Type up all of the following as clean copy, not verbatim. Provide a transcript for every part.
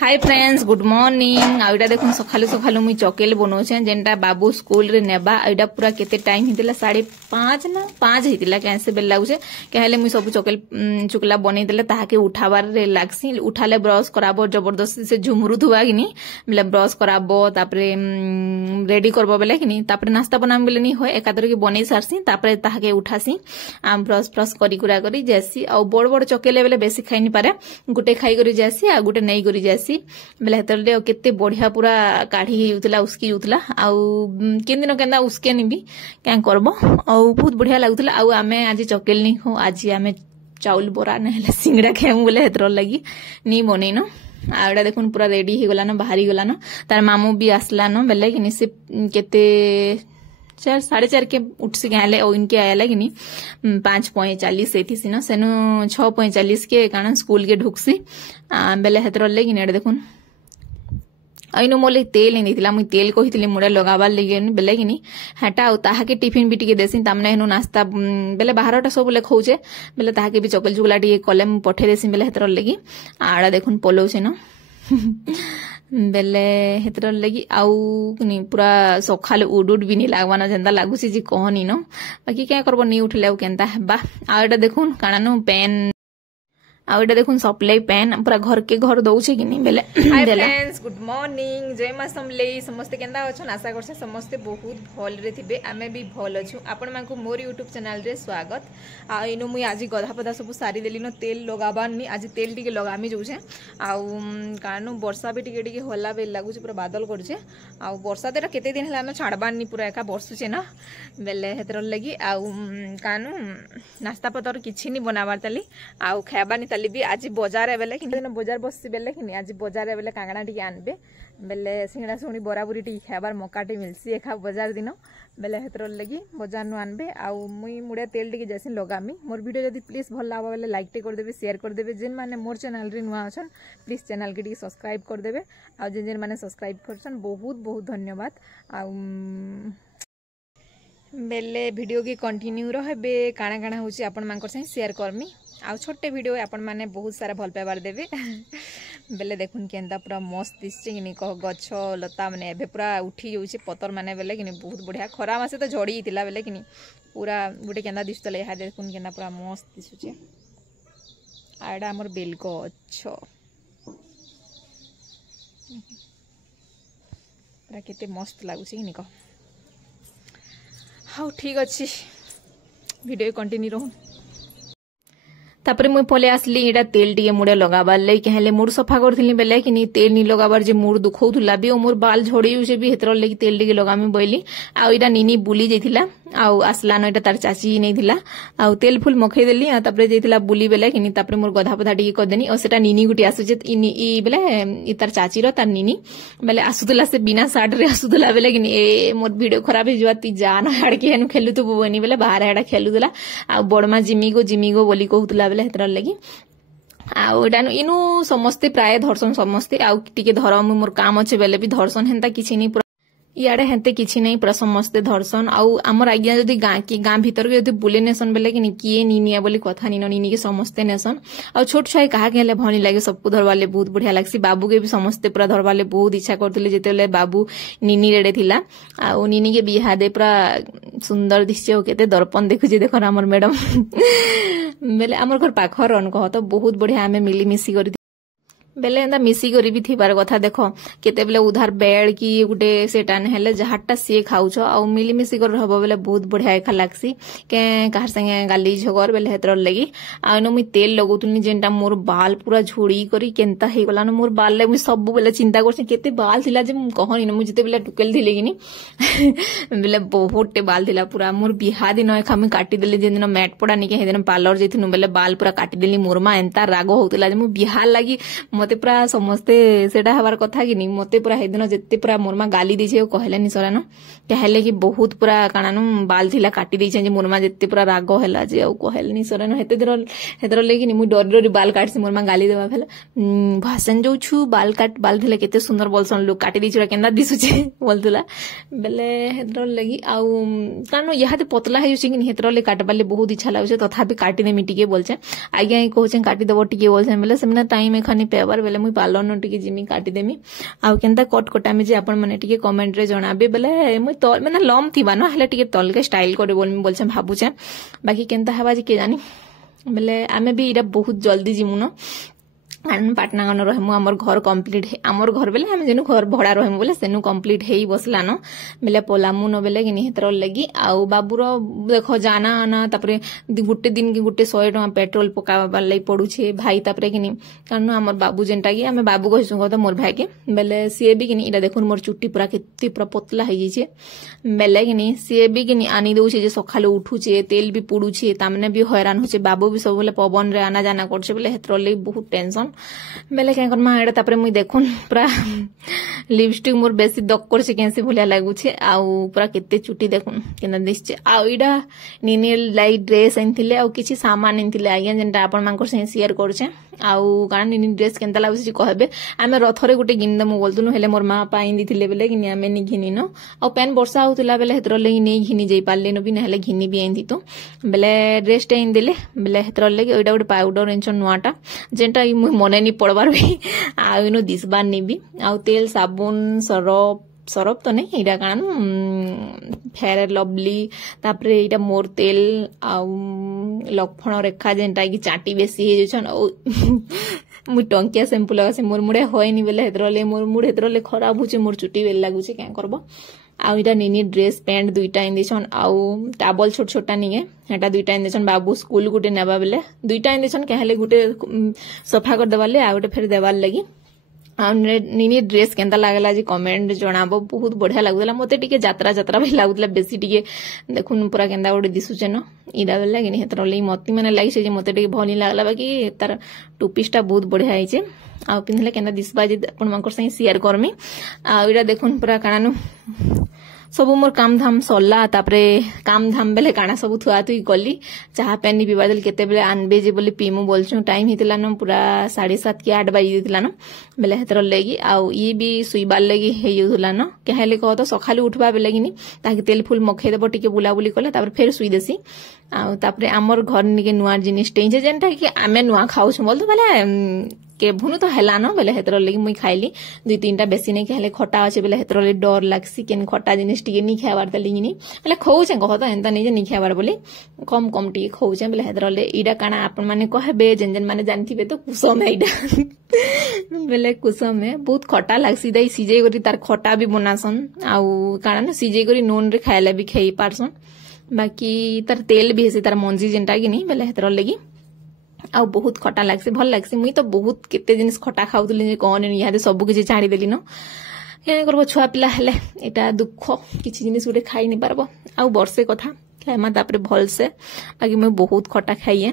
hi friends good morning outta देखो सखालु सखालु मुई chocolate बनौछे जेनटा बाबू school रे नेबा आइडा पूरा केते टाइम हितिला 5:30 ना 5 हितिला कैसे बेल लागुछे कहले मुई सब चॉकलेट चुकला बनै देले ताहाके उठाबार रे लागसी उठाले ब्रश कराबो जबरदस्ती से झुमरु धुवा किनी बेले ब्रश कराबो तापरे रेडी करबो बेले किनी तापरे नाश्ता बनाम बेले नी होय एकादर के बनै सारसी तापरे ताहाके उठासी आम ब्रश ब्रश करी कुरा करी जैसी आ बड़ बड़ चॉकलेट बेले बेसी खाइ नी पारे गुटे खाई करी जैसी आ गुटे नै करी जैसी बेले हेतले केते बढ़िया पूरा काढ़ी हेउतला उसकी हेउतला आउ केन दिन केंदा उसके निबी क्या करबो आउ बहुत बढ़िया लागुतला आउ आमे आज चॉकलेट नी हो आज आमे चाउल बोरा नहले सिंगड़ा खेमु बोले हेतर लगी नी बनेनो आउडा देखुन पूरा रेडी हे गला न बाहरी गला न तार मामू भी आसला न बेले कि से केते 4:30 के उठसी गले और इनके आया कि 5:45 एथी सिना सेनु 6:45 के कारण स्कूल के ढुकसी बेले हेतर लेकिन एडे देखुन आइनो मोले तेल नहीं दिला मुई तेल कहितली मुडे लगाबार लेगिन बेले किनी हेटा ताहा के टिफिन भी टिके देसिन तामने हेनु नाश्ता बेले बाहरटा सब ले खौचे बेले ताहा के भी चकल चुगला टिके कलम पठे देसिन बेले हेतर लेगी आड़ा देखुन पलोचे न बेले हेतर लगी आउ पूरा सखाले उड भी नहीं लागवाना जेंदा लागुसी जी कहनी न बाकी क्या करबो नहीं उठले आउ केंता हेबा आ एटा देखुन काना न पेन आ एटा देखुन सप्लाई पेन पूरा घर के घर दउछे कि नहीं बेले हाय फ्रेंड्स गुड मॉर्निंग जय मां समले समस्त केंदा अछन आशा करछे समस्त बहुत भल रे थिबे आमे भी भल अछु आपण मानकु मोर YouTube चैनल रे स्वागत आ इनो मुई आज गधा पदा सब सारी देली न तेल लगाबार नी आज तेल टिके लगामी जोछे आ कानु वर्षा भी टिके टिके होला बे लागु पूरा बादल करछे आ वर्षा तेरा केते दिन हला न छाड़बार नी पूरा एका बरसुछे न बेले हेतर लगी आ कानु नाश्ता पतर किछि नी बनाबार तली आ खाबानी तली भी आज बाजार बेले कि बाजार बससी बेले कि आज बाजार बेले कांगना टिके आनबे बेले सिंगड़ा सुनी बराबरी टिके खाबार मौका टे मिलसी एखा बाजार दिन बेले हेतर लगी बाजार नु आनबे आ मुई मुड़े तेल टिके जैसे लगामी मोर वीडियो जदी प्लीज भल लागबा बेले लाइक टे कर देबे शेयर कर देबे जेन माने मोर चैनल रे नुआ अछन प्लीज चैनल के टिके सब्सक्राइब कर देबे आ जेन माने सब्सक्राइब करछन बहुत बहुत धन्यवाद आ बेले वीडियो की कंटिन्यू रहबे काना काना होची आपण मानकर से शेयर करमी आ छोटे वीडियो आपण माने बहुत सारा भल पाइबार देबे बेले देखुन केंदा पूरा मस्त दिसचे कि कह गछ लता माने एबे पूरा उठी जाउछे पतर माने बेले कि बहुत बढ़िया खरा मासे तो झड़ी हितिला बेले कि पूरा गुटे केंदा दिसतले या देखुन केंदा पूरा मस्त दिसुछे आडा हमर बेल गछ पूरा केते मस्त लागुछे कि कह हाँ ठीक अच्छे वीडियो कंटिन्यू रहूँ तापरे मुई पले आसली एटा तेल टिके मुड़े लगाबार ले कहले मुड़ सफा करथिली बेले कि तेल नी लगाबार जे मुड़ दुखौथुला भी मोर बाल झड़ी उसे भी हेतर ले तेल टिके लगामी बोइली आ एटा नीनी बुली जैथिला आउ आसला न एटा तार चाची नै थिला आउ तेल फुल मखै देली आ तापरे जैथिला बुली बेले कि तापरे मोर गधा पधा टिके कर देनी और सेटा नीनी गुटी आसुचे ई बेले ई तार चाची रो तार नीनी बेले आसुतला से बिना सार्ट रे आसुतला बेले कि ए मोर वीडियो खराब हे जवा ती जान हाड़ के हेनु खेलु तो बोनी बेले बाहर हेडा खेलुतला आ बडमा जिमीगो बोली कहउतला बेले हेतर लगी आउ एटा इनु समस्ते प्राय धरसन समस्ते आउ टिके धर मोर काम अच्छे बेले भी धरसन हेंता किछि नै इे हेते किछि नहीं पूरा समस्ते धरसन आउ आमर आज्ञा जदि गाँ भीतर के जदि बुले नेसन बेले कि किए नीनिया बोली कथा नीन नीनी के समस्ते नेसन आउ छोट छुआ कहा के भनी लगे सबको धरवाले बहुत बढ़िया लागसी बाबू के भी समस्ते पूरा धरवाले बहुत इच्छा करथिले जेतेले बाबू नीनी रेडे थिला आउ नीनी के बिहा दे पूरा सुंदर दिसचे हो केते दर्पण देखुजे देखन हमर मैडम बेले हमर घर पाखर रन कह तो बहुत बढ़िया आमे मिली मिसी करी बेले एंदा मिसी करी भी थिबार कथा देखो केते बेले उधार बेड की गुटे सेटा नहेले जहाटा से खाउछ आ मिली मिसी कर रहबो बेले बहुत बढ़िया एखा लागसी के कहर संगे गाली झगर बेले हेतर लगी आ न मुई तेल लगोतुनी जेंटा मोर बाल पूरा झोड़ी करी केंता हे गला न मोर बाल ले मुई सब बेले चिंता करछि केते बाल थिला जे कहनी न मुई जते बेले टुकेल थिले किनी बेले बहुते बाल थिला पूरा मोर बिहा दिन एखा मुई काटी देले जे दिन मैट पडा निके हे दिन पार्लर जैथिनु बेले बाल पूरा काटी देली मोरमा एंता राग होतला जे मुई बिहा लागी मते पूरा समस्ते सेटा हबार कथा कि मते पूरा हेदिन जेते पूरा मोरमा गाली देछे कहलेनी सरान कहले कि बहुत पूरा कानानु बाल थिला काटी देछे जे मोरमा जेते पूरा राग होला जे au कहलेनी सरान हेतर लेकिन मुई डर डर बाल काटसी मोरमा गाली देबा फेल भाषण जो छु बाल काट थिले केते सुंदर बोलसन लोग काटी देछुरा केंदा दिसुचे बोलतला बेले हेतर लगी आउ कानो यहाते पतला हे छि कि हेतर ले काटबाले बहुत इच्छा लागुचे तथापि काटी दे मिटिके बोलछे आज्ञा कहछे काटी देबो टिके बोलछे बेले सेमना टाइम एखनी पेबा काटबार बेले मुई पार्लर न टिके जिमी काटी देमी आउ केनता कट कटामी जे आपण माने टिके कमेंट रे जणाबे बेले मुई तल माने लम थिबा न हले टिके तल के स्टाइल करे बोलमी बोलछे भाबुछे बाकी केनता हवा जे के जानी बेले आमे भी इरा बहुत जल्दी जिमु न पाटनागन रहमु आमर घर कंप्लीट है आमर घर बेले हम जेनु घर भड़ा रहमु बोले सेनु कंप्लीट हेई बसला न बेले पलामु न बेले कि निहतर लगी आउ बाबूर देखो जाना आना तापरे गुटे दिन की गुटे 100 टका पेट्रोल पकाबा लई पडुछे भाई तापरे कि कारण आमर बाबू जेनटा कि हमें बाबू कहसु तो मोर भाई के बेले सीए भी कि इरा देखुन मोर चुट्टी पूरा केते पूरा पतला हो जाइछे बेले कि सीए भी कि आनी दउछे जे सखाले उठुछे तेल भी पुडुछे तामने भी हैरान होछे बाबू भी सब बेले पवन रे आना जाना करछे बेले हेतर लई बहुत टेंशन बेले क्या करमा एडा तापरे मुई देखुन पूरा लिपस्टिक मोर बेसी दक करछे कैसे भलिया लागुछे आउ पूरा केते चुटी देखुन केना दिसछे आउ इडा निने लाई ड्रेस आइनथिले आउ किछि सामान आइनथिले आज्ञा जेनटा आपण मानकर से शेयर करछे आउ कारण निने ड्रेस केनता लागुछे कहबे आमे रथरे गुटे गिनदे मु बोलतुनु हेले मोर मां पाइन दिथिले बेले कि आमे नि घिनी न आउ पेन वर्षा होतला बेले हेतर लई नै घिनी जाई पाले न भी नहले घिनी भी आइन दितो बेले ड्रेस टे इन देले बेले हेतर लई ओइडा गुटे पाउडर एंचन नुआटा जेनटा मु मने नि पड़बार भी आउ इनो दिसबार नि भी आउ तेल साबुन सरफ तो नहीं इरा कान फेयर लवली तापरे इटा मोर तेल आउ लक्षण रेखा जेनटा कि चाटी बेसी हे जछन मु टंकिया शैम्पू लगा से मोर मुड़े होइनी बेले हेतरले मोर मुड़ हेतरले खराब होचे मोर चुटी बेल लागुचे क्या करबो आउ इटा निनी ड्रेस पैंट दुईटा इन देछन आउ टाबल छोट छोटा निगे हेटा दुईटा इन देछन बाबू स्कूल गुटे नेबा बेले दुईटा इन देछन कहले गुटे सफा कर देवाले आ गुटे फेर देवाल लगी आ निनी ड्रेस केनता लागला जी कमेंट जणाबो बहुत बढ़िया लागुला मते टिके यात्रा यात्रा भी लागुला बेसी टिके देखुन पूरा केनता गोटे दिसुचे न इरा बेले लागिनी हेतर लई मती माने लागिसे जे मते टिके भली लागला बाकी तार टुपिसटा बहुत बढ़िया आइचे आ पिनले केनता दिसबा जे अपन मानकर सही शेयर करमी आ इरा देखुन पूरा कानानु सब मोर काम धाम सरला तापरे काम धाम बेले काना सब थुआ थुई गली चाहा पानी पीवा देल केते बेले आनबे जे बोली पीमु बोलछु टाइम हितला न पूरा 7:30 की 8 बजे दितला न बेले हेतर लेगी आउ ई भी सुईबार लेगी हे युला न केहेले कह तो सखाली उठबा बेले गिनी ताकि तेल फुल मखे देबो टिके बुला बुली कले तापर फेर सुई देसी आउ तापरे हमर घर निके नुआ जिनिस टेंजे जेनटा कि आमे नुआ खाउछु बोल तो बेले के भुनु तो हेला न बेले हेतर लगी मुई खाइली 2-3टा बेसी नै खेले खटा अछि बेले हेतर लगी डर लागसी केन खटा जिनिस टिके नि खाबार तलिगिनी बेले खौछे कह त एंता नै जे नि खाबार बोली कम कम टिके खौछे बेले हेतर ले इडा काना आपन माने कहबे जेन जेन माने जानथिबे तो कुसम है इडा बेले कुसम है बहुत खटा लागसी दई सिजे गरी तार खटा भी बनासन आउ काना न सिजे गरी नून रे खाइला भी खाई पारसन बाकी तार तेल भी हेसे तार मंजी जेनटा कि नि बेले हेतर लगी आ बहुत खटा लागसी भल लागसी मुई तो बहुत केते जिनिस खटा खाउतली जे कोन इहादे सब किछि छाड़ी देली न के करबो छुआ पिला हेले एटा दुख किछि जिनिस उडे खाइ नि पारबो आ वर्षे कथा खाइमा तापरे भल से बाकी मैं बहुत खटा खाइए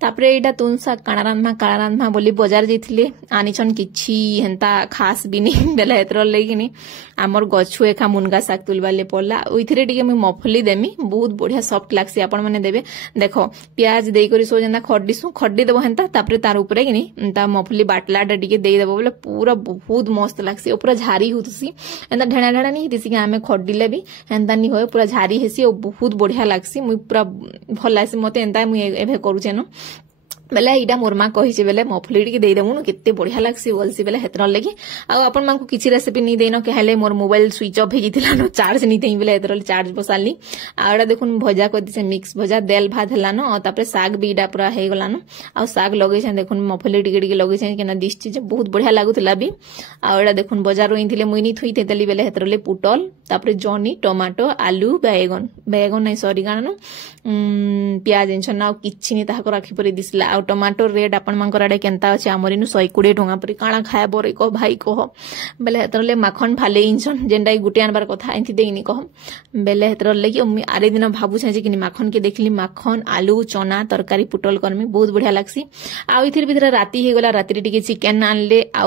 तापरे एटा तुनसा काणा रांधमा बोली बाजार जइथिले आनिछन किछि हेंता खास भी नहीं बेला हेतर लेकिनी हमर गछु एखा मुनगा साग तुलबाले पड़ला ओइथिरे टिके मैं मफली देमी बहुत बढ़िया सॉफ्ट लागसी आपण माने देबे देखो प्याज देई करी सो जेंदा खड्डी देबो हेंता तापरे तार ऊपरे किनी ता मफली बाटलाटा टिके देई देबो बोले पूरा बहुत मस्त लागसी पूरा झारी होतसी एंता ढेणा ढेणा नहीं दिसी कि हमें खड्डीले भी हेंता नहीं होय पूरा झारी हेसी और बहुत बढ़िया लागसी मुई पूरा भल लागसी मते एंता मुई एभे करूचे न बेले इडा मोर मां कहिचे बेले मफली टिके देई देमु केते बढ़िया लागसी बोलसी बेले हेतर लगी आ अपन मां को किछि रेसिपी नहीं देनो कहले मोर मोबाइल स्विच ऑफ हेजितिला न चार्ज नहीं देई बेले हेतर चार्ज बसाली आडा देखुन भजा कर दिसे मिक्स भजा देल भात हला न तापरे साग भी इडा पूरा हे गला न आ साग लगे छै देखुन मफली टिके टिके लगे छै केना दिस चीज बहुत बढ़िया लागुतला भी आडा देखुन बाजार रोइथिले मुइनी थुई तेतली बेले हेतर ले पुटल तापरे जॉनी टमाटो आलू बैगन नहीं सॉरी गाना प्याज एंछन आ किछि नि ताहा को राखी परि दिसला आ टमाटो रेट आपण मांकर आडे केनता अछि हमरिनु 120 टंका परि काणा खाय बरे को भाई कह बेले हेतरले माखन फाले इंसन जेंडा गुटे आनबार कथा एंथि देइनी कह बेले हेतरले कि आरे दिन भाबु छै जे कि माखन के देखली माखन आलू चना तरकारी पुटल करमी बहुत बढ़िया लागसी आ इथिर भीतर राती हे गला राती टिके चिकन आनले आ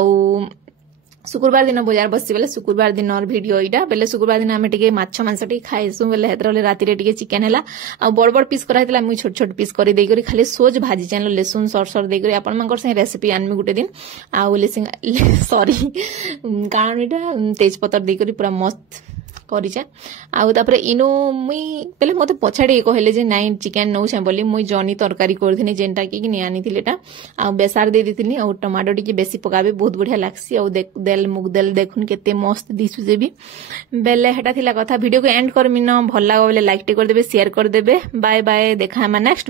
शुक्रवार दिन बाजार बसছি बेले शुक्रवार दिन और वीडियो इडा बेले शुक्रवार दिन हमें टिके माछ मांस टिके खाइसु बेले हेतरले राती रे टिके चिकन हैला आ बड़ बड़ पीस कराइतला मुई छोट छोट पीस करी देई करी खाली सोज भाजी चैनल लेसुन सरसर देई करी आपण मांकर से रेसिपी आनमी गुटे दिन आ लेसिंग सॉरी कारण इडा तेज पत्तर देई करी पूरा मस्त କରିଛେ ଆଉ ତାପରେ ଇନୁ ମୁଇଁ ବେଲେ ମତେ ପଛାଡି କହିଲେ ଯେ ନାଇଁ ଚିକେନ ନଉଛେ ବୋଲି ମୁଇଁ ଜନି ତରକାରୀ କରିଥିନି ଯେନ୍ଟା କି ନି ଆନିଥିଲି ଏଟା ଆଉ ବେସାର ଦେଇ ଦେଇଥିଲି ଆଉ ଟମାଟୋ ଟିକେ ବେଶୀ ପକାବେ ବହୁତ ବଢିଆ ଲାଗ୍ସି ଆଉ ଦେଲ ମୁଗ ଦେଲ ଦେଖୁନ କେତେ ମସ୍ତ ଦିଶୁଛେ ବି ବେଲେ ହେଟା ଥିଲା କଥା ଭିडियो को एंड करमिन भल लगा बोले लाइक टे करदेबे शेयर करदेबे बाय बाय देखा नेक्स्ट